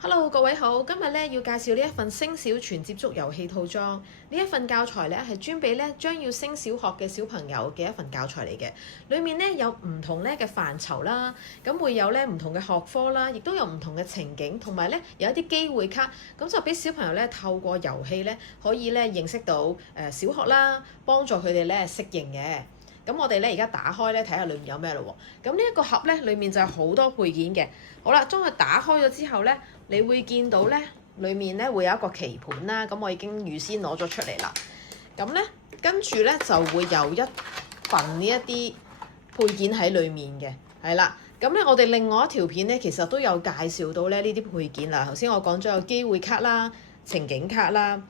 Hello，各位好，今日咧要介紹呢一份升小全接觸遊戲套裝。呢一份教材咧係專俾咧將要升小學嘅小朋友嘅一份教材嚟嘅。裡面咧有唔同咧嘅範疇啦，咁會有咧唔同嘅學科啦，亦都有唔同嘅情景，同埋咧有一啲機會卡，咁就俾小朋友咧透過遊戲咧可以咧認識到小學啦，幫助佢哋咧適應嘅。咁我哋咧而家打開咧睇下裡面有咩咯喎。咁呢一個盒咧裡面就係好多配件嘅。好啦，將佢打開咗之後咧，你會見到咧裡面咧會有一個棋盤啦。咁我已經預先攞咗出嚟啦。咁咧跟住咧就會有一份呢一啲配件喺裡面嘅，係啦。咁咧我哋另外一條片咧其實都有介紹到咧呢啲配件啦。頭先我講咗有機會卡啦、情景卡啦。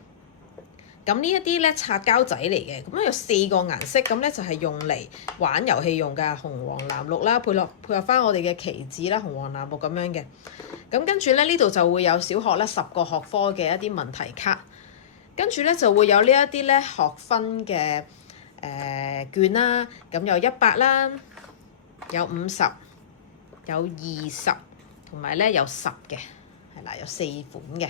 咁呢一啲咧擦膠仔嚟嘅，咁有4個顏色，咁咧就係用嚟玩遊戲用㗎，紅黃藍綠啦，配合翻我哋嘅旗幟啦，紅黃藍綠咁樣嘅。咁跟住咧呢度就會有小學咧10個學科嘅一啲問題卡，跟住咧就會有呢一啲咧學分嘅卷啦，咁有100啦，有50，有20，同埋咧有10嘅，係啦，有4款嘅。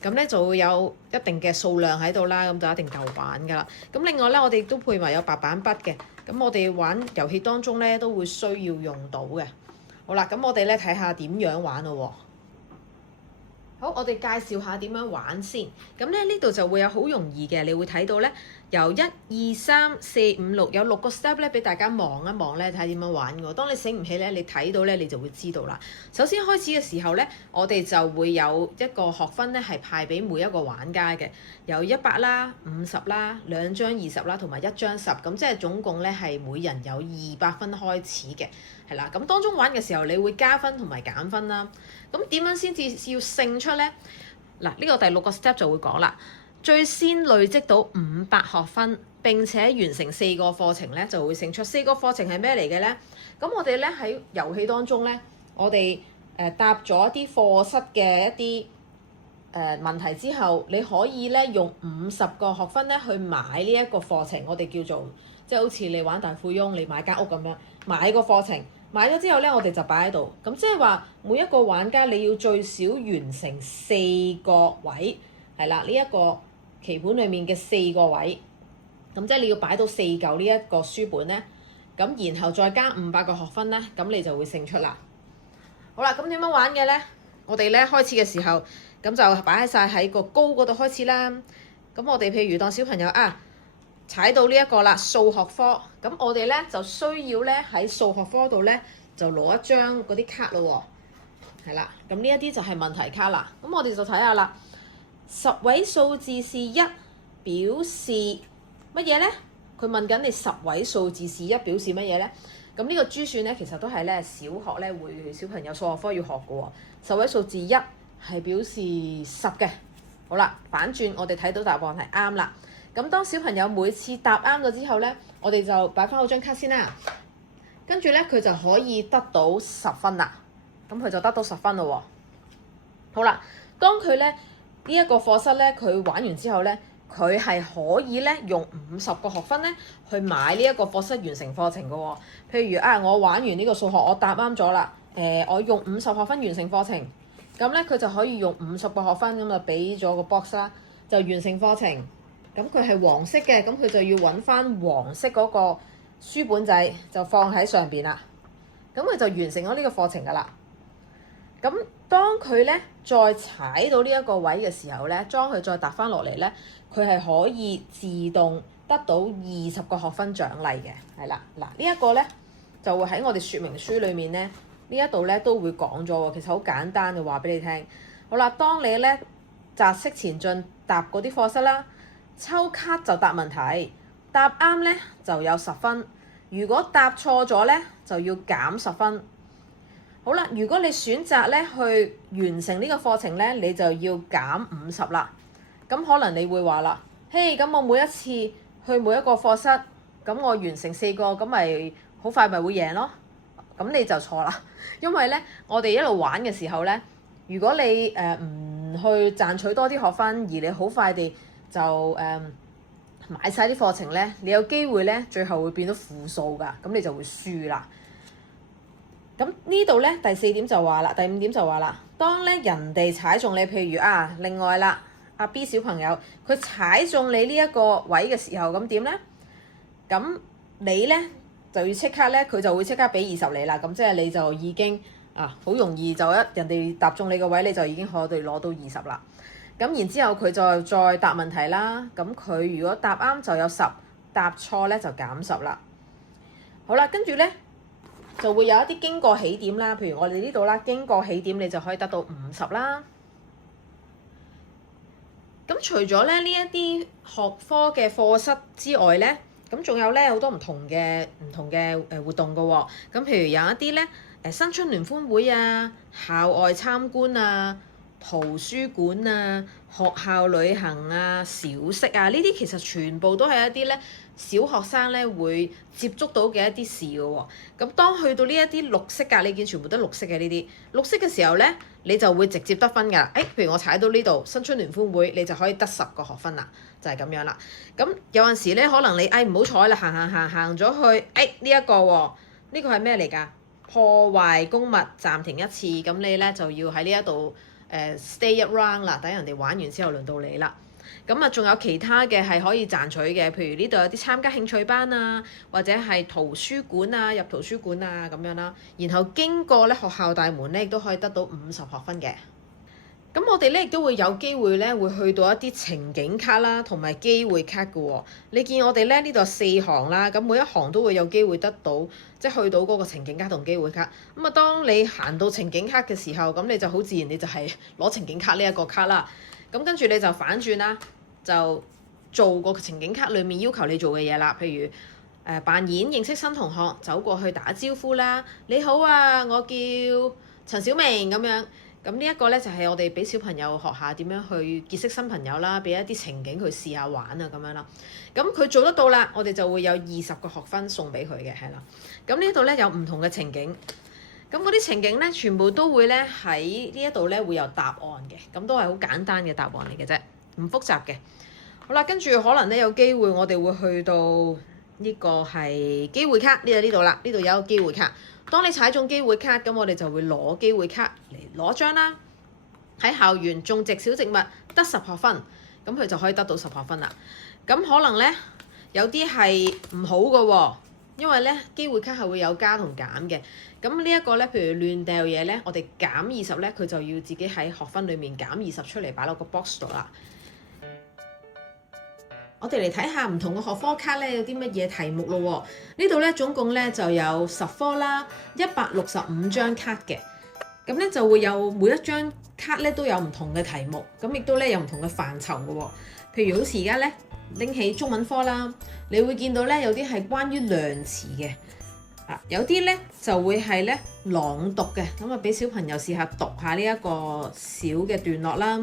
咁咧就會有一定嘅數量喺度啦，咁就一定夠玩㗎啦。咁另外咧，我哋都配埋有白板筆嘅，咁我哋玩遊戲當中咧都會需要用到嘅。好啦，咁我哋咧睇下點樣玩咯喎。好，我哋介紹下點樣玩先。咁咧呢度就會有好容易嘅，你會睇到咧由1、2、3、4、5、6有6個 step 咧，俾大家望一望咧，睇下點樣玩㗎。當你醒唔起咧，你睇到咧，你就會知道啦。首先開始嘅時候咧，我哋就會有一個學分咧係派俾每一個玩家嘅，有100啦、50啦、2張20啦，同埋1張10，咁即係總共咧係每人有200分開始嘅，係啦。咁當中玩嘅時候，你會加分同埋減分啦。咁點樣先至要勝出呢？嗱，呢個第6個 step 就會講啦。最先累積到500學分，並且完成4個課程咧，就會勝出。4個課程係咩嚟嘅呢？咁我哋咧喺遊戲當中咧，我哋答咗一啲課室嘅一啲問題之後，你可以咧用50個學分咧去買呢一個課程。我哋叫做即係好似你玩大富翁，你買間屋咁樣買個課程。買咗之後咧，我哋就擺喺度。咁即係話每一個玩家你要最少完成4個位，係啦，呢一個棋盤裡面嘅4個位。咁即係你要擺到4嚿呢一個書本咧，咁然後再加500個學分咧，咁你就會勝出啦。好啦，咁點樣玩嘅咧？我哋咧開始嘅時候，咁就擺晒喺個高嗰度開始啦。咁我哋譬如當小朋友踩到呢一個啦，數學科，咁我哋咧就需要咧喺數學科度咧就攞一張嗰啲卡咯喎，係啦，咁呢一啲就係問題卡啦。咁我哋就睇下啦，10位數字是1，表示乜嘢咧？佢問緊你10位數字是1表示乜嘢咧？咁呢個珠算咧其實都係咧小學咧會小朋友數學科要學嘅喎。10位數字1係表示10嘅。好啦，反轉我哋睇到答案係啱啦。咁當小朋友每次答啱咗之後咧，我哋就擺翻好張卡先啦。跟住咧，佢就可以得到10分啦。咁佢就得到10分咯喎。好啦，當佢咧呢一個課室咧，佢玩完之後咧，佢係可以咧用50個學分咧去買呢一個課室完成課程嘅喎。譬如我玩完呢個數學，我答啱咗啦。我用50學分完成課程，咁咧佢就可以用50個學分咁就俾咗個 box 啦，就完成課程。咁佢係黃色嘅，咁佢就要揾翻黃色嗰個書本仔，就放喺上邊啦。咁佢就完成咗呢個課程噶啦。咁當佢咧再踩到呢一個位嘅時候咧，當佢再踏翻落嚟咧，佢係可以自動得到20個學分獎勵嘅，係啦。嗱，呢一個咧就會喺我哋說明書裡面咧，呢一度咧都會講咗喎。其實好簡單嘅，話俾你聽。好啦，當你咧擲色前進答嗰啲課室啦。抽卡就答問題，答啱咧就有10分。如果答錯咗咧，就要減10分。好啦，如果你選擇咧去完成呢個課程咧，你就要減50啦。咁可能你會話啦，嘿，咁我每一次去每一個課室，咁我完成4個，咁咪好快咪會贏咯？咁你就錯啦，因為咧我哋一路玩嘅時候咧，如果你唔去賺取多啲學分，而你好快地就買晒啲課程咧，你有機會咧最後會變到負數㗎，咁你就會輸啦。咁呢度咧第4點就話啦，第5點就話啦，當咧人哋踩中你，譬如另外啦，阿 B 小朋友佢踩中你呢一個位嘅時候，咁點咧？咁你咧就要即刻咧，佢就會即刻俾20你啦。咁即係你就已經好容易就人哋答中你個位，你就已經可以攞到20啦。咁然之後佢就再答問題啦。咁佢如果答啱就有10，答錯咧就減10啦。好啦，跟住咧就會有一啲經過起點啦，譬如我哋呢度啦，經過起點你就可以得到50啦。咁除咗咧呢一啲學科嘅課室之外咧，咁仲有咧好多唔同嘅活動㗎喎。咁譬如有一啲咧新春聯歡會啊、校外參觀啊、圖書館啊、學校旅行啊、小息啊，呢啲其實全部都係一啲咧小學生咧會接觸到嘅一啲事㗎喎。咁當去到呢一啲綠色㗎，你見全部都綠色嘅呢啲綠色嘅時候咧，你就會直接得分㗎。譬如我踩到呢度新春聯歡會，你就可以得10個學分啦，就係咁樣啦。咁有陣時咧，可能你唔好彩啦，行咗去，呢一個喎，呢個係咩嚟㗎？破壞公物，暫停一次，咁你咧就要喺呢一度stay 一 round 啦，等人哋玩完之後輪到你啦。咁仲有其他嘅係可以賺取嘅，譬如呢度有啲參加興趣班啊，或者係圖書館啊，入圖書館啊咁樣啦。然後經過咧學校大門咧，亦都可以得到50學分嘅。咁我哋咧亦都會有機會咧，會去到一啲情景卡啦，同埋機會卡嘅喎。你見我哋咧呢度4行啦，咁每一行都會有機會得到，即係去到嗰個情景卡同機會卡。咁當你行到情景卡嘅時候，咁你就好自然，你就係攞情景卡呢一個卡啦。咁跟住你就反轉啦，就做個情景卡裡面要求你做嘅嘢啦。譬如扮演認識新同學，走過去打招呼啦，你好啊，我叫陳小明咁樣。咁呢一個咧就係我哋俾小朋友學下點樣去結識新朋友啦，俾一啲情景去試下玩啊咁樣啦。咁佢做得到啦，我哋就會有20個學分送俾佢嘅，係啦。咁呢度咧有唔同嘅情景，咁嗰啲情景咧全部都會咧喺呢一度咧會有答案嘅，咁都係好簡單嘅答案嚟嘅啫，唔複雜嘅。好啦，跟住可能咧有機會我哋會去到呢個係機會卡呢度啦，呢度有一個機會卡。當你踩中機會卡，咁我哋就會攞機會卡嚟攞張啦。喺校園種植小植物得10學分，咁佢就可以得到10學分啦。咁可能咧有啲係唔好嘅喎，因為咧機會卡係會有加同減嘅。咁呢一個咧，譬如亂掉嘢咧，我哋減20咧，佢就要自己喺學分裡面減20出嚟擺落個 box 度啦。我哋嚟睇下唔同嘅學科卡咧有啲乜嘢題目咯喎。呢度咧總共咧就有10科啦，165張卡嘅。咁咧就會有每一張卡咧都有唔同嘅題目，咁亦都咧有唔同嘅範疇嘅喎。譬如好似而家咧拎起中文科啦，你會見到咧有啲係關於量詞嘅，有啲咧就會係咧朗讀嘅，咁俾小朋友試下讀下呢一個小嘅段落啦。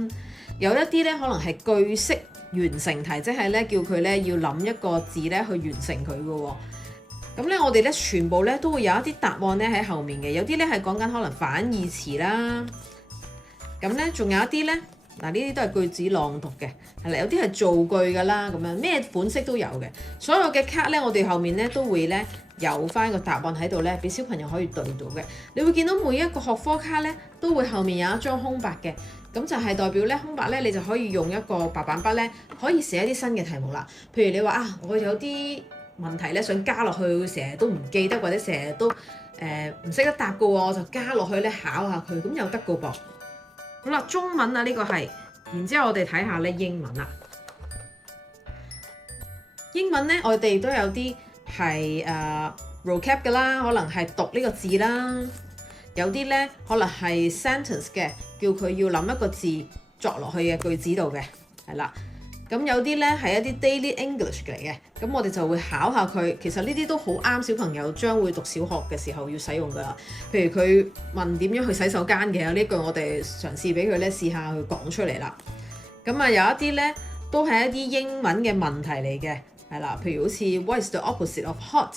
有一啲咧可能係句式完成題，即係咧叫佢咧要諗一個字咧去完成佢嘅喎。咁咧我哋咧全部咧都會有一啲答案咧喺後面嘅，有啲咧係講緊可能反義詞啦。咁咧仲有一啲咧，呢啲都係句子朗讀嘅，係啦，有啲係造句㗎啦，咁樣咩款式都有嘅。所有嘅卡咧，我哋後面咧都會咧有返個答案喺度咧，俾小朋友可以對到嘅。你會見到每一個學科卡咧都會後面有一張空白嘅。咁就係代表咧空白咧，你就可以用一個白板筆咧，可以寫一啲新嘅題目啦。譬如你話我有啲問題咧想加落去，成日都唔記得或者成日都唔識得答嘅喎，我就加落去咧考下佢，咁又得嘅噃。好啦，中文呢個係，然之後我哋睇下咧英文啦。英文咧我哋都有啲係vocab 嘅啦，可能係讀呢個字啦。有啲咧可能係 sentence 嘅，叫佢要諗一個字作落去嘅句子度嘅，係啦。咁有啲咧係一啲 daily English 嚟嘅，咁我哋就會考下佢。其實呢啲都好啱小朋友將會讀小學嘅時候要使用㗎啦。譬如佢問點樣去洗手間嘅，呢句我哋嘗試俾佢咧試下去講出嚟啦。咁有一啲咧都係一啲英文嘅問題嚟嘅，係啦。譬如好似 What is the opposite of hot？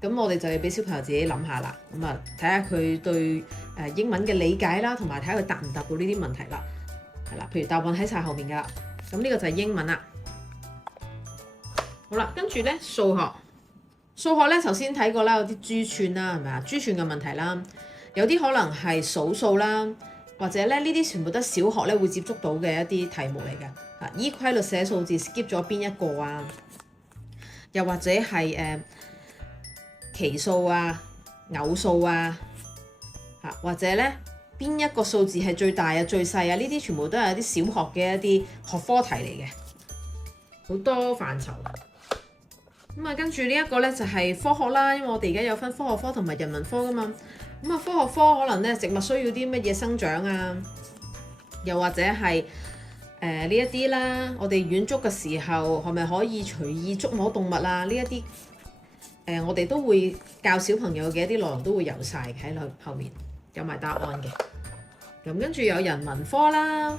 咁我哋就要俾小朋友自己諗下啦，咁睇下佢對英文嘅理解啦，同埋睇下佢答唔答到呢啲問題啦，係啦。譬如答案喺晒後面㗎啦，咁呢個就係英文啦。好啦，跟住咧數學咧首先睇過啦，有啲珠串啦，係咪啊？珠串嘅問題啦，有啲可能係數啦，或者咧呢啲全部都係小學咧會接觸到嘅一啲題目嚟嘅。依規律寫數字 skip 咗邊一個啊？又或者係奇數啊、偶數啊，或者咧邊一個數字係最大啊、最細啊？呢啲全部都係一啲小學嘅一啲學科題嚟嘅，好多範疇。咁啊，跟住呢一個咧就係科學啦，因為我哋而家有分科學科同埋人文科噶嘛。咁啊，科學科可能咧植物需要啲乜嘢生長啊？又或者係呢一啲啦，我哋遠足嘅時候係咪可以隨意觸摸動物啊？呢一啲我哋都會教小朋友嘅一啲內容都會有晒嘅，喺後面有埋答案嘅。咁跟住有人文科啦。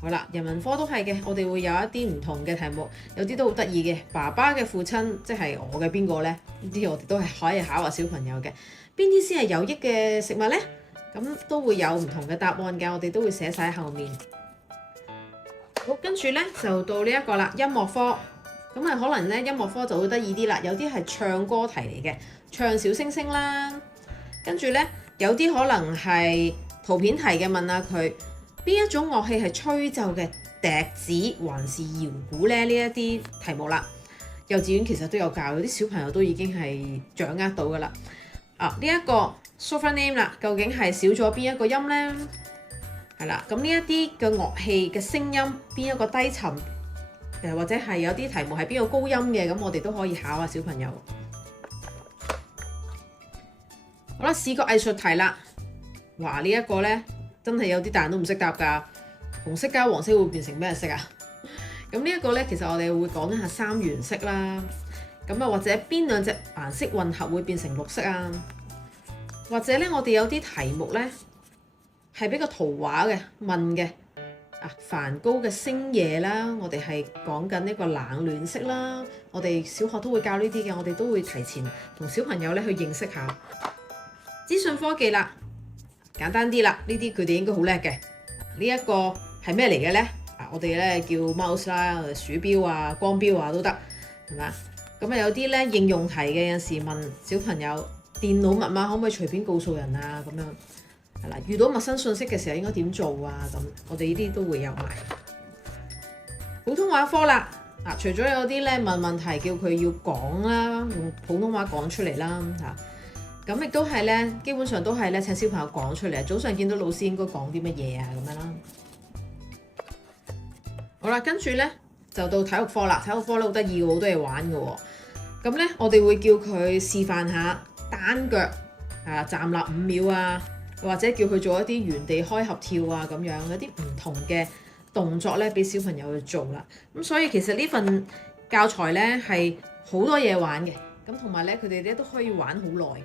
好啦，人文科都係嘅，我哋會有一啲唔同嘅題目，有啲都好得意嘅。爸爸嘅父親即係我嘅邊個呢？呢啲我哋都係可以考下小朋友嘅。邊啲先係有益嘅食物呢？咁都會有唔同嘅答案嘅，我哋都會寫晒喺後面。好，跟住呢就到呢一個啦，音樂科。咁啊，可能呢音樂科就會得意啲啦，有啲係唱歌題嚟嘅，唱小星星啦。跟住呢，有啲可能係圖片題嘅，問下佢。邊一種樂器係吹奏嘅？笛子還是搖鼓咧？呢一啲題目啦，幼稚園其實都有教，有啲小朋友都已經係掌握到噶啦。呢一個 sofa name 啦，究竟係少咗邊一個音呢？係啦，咁呢一啲嘅樂器嘅聲音，邊一個低沉？或者係有啲題目係邊個高音嘅？咁我哋都可以考下小朋友。好啦，視覺藝術題啦，哇！呢一個呢。真係有啲大人都唔識答㗎，紅色加黃色會變成咩色啊？咁呢一個呢，其實我哋會講一下三原色啦。咁啊，或者邊兩隻顏色混合會變成綠色啊？或者呢，我哋有啲題目呢係俾個圖畫嘅問嘅。梵高嘅星夜啦，我哋係講緊呢個冷暖色啦。我哋小學都會教呢啲嘅，我哋都會提前同小朋友呢去認識下資訊科技啦。簡單啲啦，呢啲佢哋應該好叻嘅。呢一個係咩嚟嘅呢？我哋咧叫 mouse 啦，鼠標啊、光標啊都得，係嘛？咁啊有啲咧應用題嘅，有時問小朋友電腦密碼可唔可以隨便告訴人啊？咁樣係啦，遇到陌生信息嘅時候應該點做啊？咁我哋呢啲都會有埋。普通話科啦，除咗有啲咧問問題叫佢要講啦，用普通話講出嚟啦嚇。咁亦都係咧，基本上都係咧請小朋友講出嚟。早上見到老師應該講啲乜嘢啊？咁樣啦。好啦，跟住咧就到體育課啦。體育課咧好得意嘅，好多嘢玩嘅喎。咁咧我哋會叫佢示範下單腳站立5秒啊，或者叫佢做一啲原地開合跳啊咁樣，有啲唔同嘅動作咧俾小朋友去做啦。咁所以其實呢份教材咧係好多嘢玩嘅，咁同埋咧佢哋咧都可以玩好耐嘅。